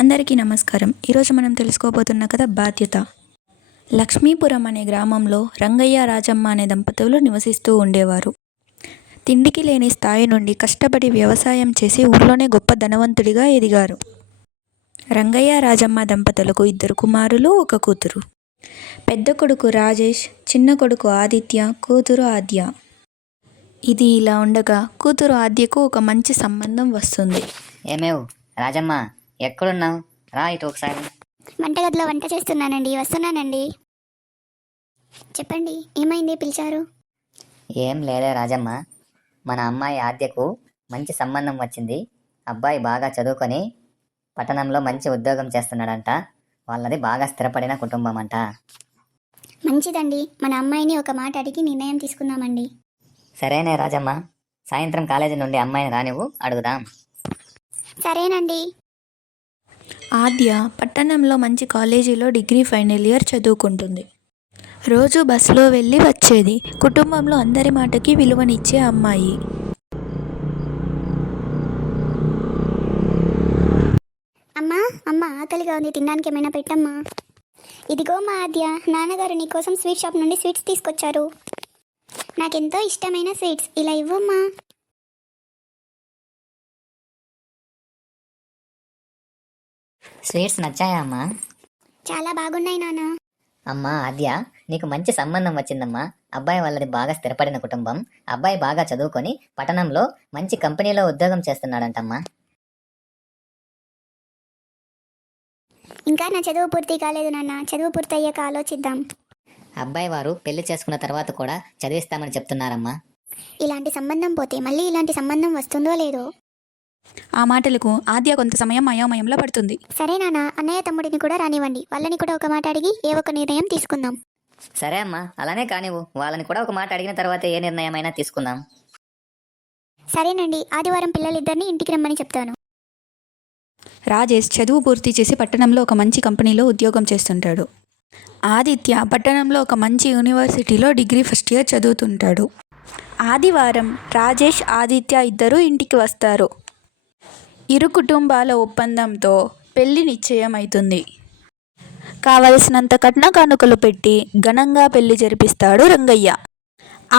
అందరికీ నమస్కారం. ఈరోజు మనం తెలుసుకోబోతున్న కథ బాధ్యత. లక్ష్మీపురం అనే గ్రామంలో రంగయ్య, రాజమ్మ అనే దంపతులు నివసిస్తూ ఉండేవారు. తిండికి లేని స్థాయి నుండి కష్టపడి వ్యవసాయం చేసి ఊర్లోనే గొప్ప ధనవంతుడిగా ఎదిగారు. రంగయ్య, రాజమ్మ దంపతులకు 2 కుమారులు, 1 కూతురు. పెద్ద కొడుకు రాజేష్, చిన్న కొడుకు ఆదిత్య, కూతురు ఆద్య. ఇది ఇలా ఉండగా కూతురు ఆద్యకు ఒక మంచి సంబంధం వస్తుంది. ఏమేవ్ రాజమ్మ, ఎక్కడున్నావు? రా ఇటు ఒకసారి. వంటగదిలో వంట చేస్తున్నానండి, వస్తున్నానండి. చెప్పండి, ఏమైంది పిలిచారు? ఏం లేదే రాజమ్మ, మన అమ్మాయి ఆద్యకు మంచి సంబంధం వచ్చింది. అబ్బాయి బాగా చదువుకొని పట్టణంలో మంచి ఉద్యోగం చేస్తున్నాడంట. వాళ్ళది బాగా స్థిరపడిన కుటుంబం అంట. మంచిదండి, మన అమ్మాయిని ఒక మాట అడిగి నిర్ణయం తీసుకుందామండి. సరేనే రాజమ్మ, సాయంత్రం కాలేజీ నుండి అమ్మాయిని రానివ్వు, అడుగుదాం. సరేనండి. ఆద్య పట్టణంలో మంచి కాలేజీలో డిగ్రీ ఫైనల్ ఇయర్ చదువుకుంటుంది. రోజు బస్సులో వెళ్ళి వచ్చేది. కుటుంబంలో అందరి మాటకి విలువనిచ్చే అమ్మాయి. అమ్మా అమ్మ, ఆకలిగా ఉంది, తినడానికి ఏమైనా పెట్టమ్మా. ఇదిగో మా ఆద్య, నాన్నగారు నీకోసం స్వీట్ షాప్ నుండి స్వీట్స్ తీసుకొచ్చారు. నాకెంతో ఇష్టమైన స్వీట్స్, ఇలా ఇవ్వమ్మా. స్వీట్స్ నచ్చాయా అమ్మా? చాలా బాగున్నాయి నాన్న. అమ్మా ఆద్య, నీకు మంచి సంబంధం వచ్చిందమ్మా. అబ్బాయి వాళ్ళది బాగా స్థిరపడిన కుటుంబం. అబ్బాయి బాగా చదువుకొని పట్టణంలో మంచి కంపెనీలో ఉద్యోగం చేస్తున్నాడంటమ్మా. ఇంకా నా చదువు పూర్తి కాలేదు నాన్న, చదువు పూర్తయ్యాక ఆలోచిద్దాం. అబ్బాయి వారు పెళ్లి చేసుకున్న తర్వాత కూడా చదివిస్తామని చెప్తున్నారమ్మా. ఇలాంటి సంబంధం పోతే మళ్ళీ ఇలాంటి సంబంధం వస్తుందో లేదో. ఆ మాటలకు ఆద్య కొంత సమయం అయోమయంలో పడుతుంది. సరే నాన్న, అన్నయ్య తమ్ముడిని కూడా రానివ్వండి, వాళ్ళని కూడా ఒక మాట అడిగి ఏ ఒక నిర్ణయం తీసుకుందాం. సరే అమ్మా, అలానే కానివ్వు. వాళ్ళని కూడా ఒక మాట అడిగిన తర్వాత ఏ నిర్ణయమైనా తీసుకుందాం. సరేనండి, ఆదివారం పిల్లలిద్దరిని ఇంటికి రమ్మని చెప్తాను. రాజేష్ చదువు పూర్తి చేసి పట్టణంలో ఒక మంచి కంపెనీలో ఉద్యోగం చేస్తుంటాడు. ఆదిత్య పట్టణంలో ఒక మంచి యూనివర్సిటీలో డిగ్రీ ఫస్ట్ ఇయర్ చదువుతుంటాడు. ఆదివారం రాజేష్, ఆదిత్య ఇద్దరూ ఇంటికి వస్తారు. ఇరు కుటుంబాల ఒప్పందంతో పెళ్లి నిశ్చయమవుతుంది. కావలసినంత కట్న కానుకలు పెట్టి ఘనంగా పెళ్లి జరిపిస్తాడు రంగయ్య.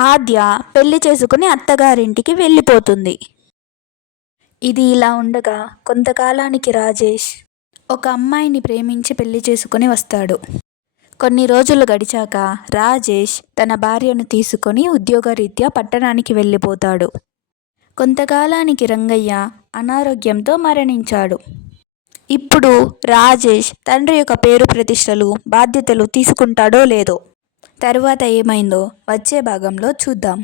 ఆద్య పెళ్లి చేసుకుని అత్తగారింటికి వెళ్ళిపోతుంది. ఇది ఇలా ఉండగా కొంతకాలానికి రాజేష్ ఒక అమ్మాయిని ప్రేమించి పెళ్లి చేసుకుని వస్తాడు. కొన్ని రోజులు గడిచాక రాజేష్ తన భార్యను తీసుకొని ఉద్యోగరీత్యా పట్టణానికి వెళ్ళిపోతాడు. కొంతకాలానికి రంగయ్య అనారోగ్యంతో మరణించాడు. ఇప్పుడు రాజేష్ తండ్రి యొక్క పేరు ప్రతిష్టలు, బాధ్యతలు తీసుకుంటాడో లేదో. తరువాత ఏమైందో వచ్చే భాగంలో చూద్దాం.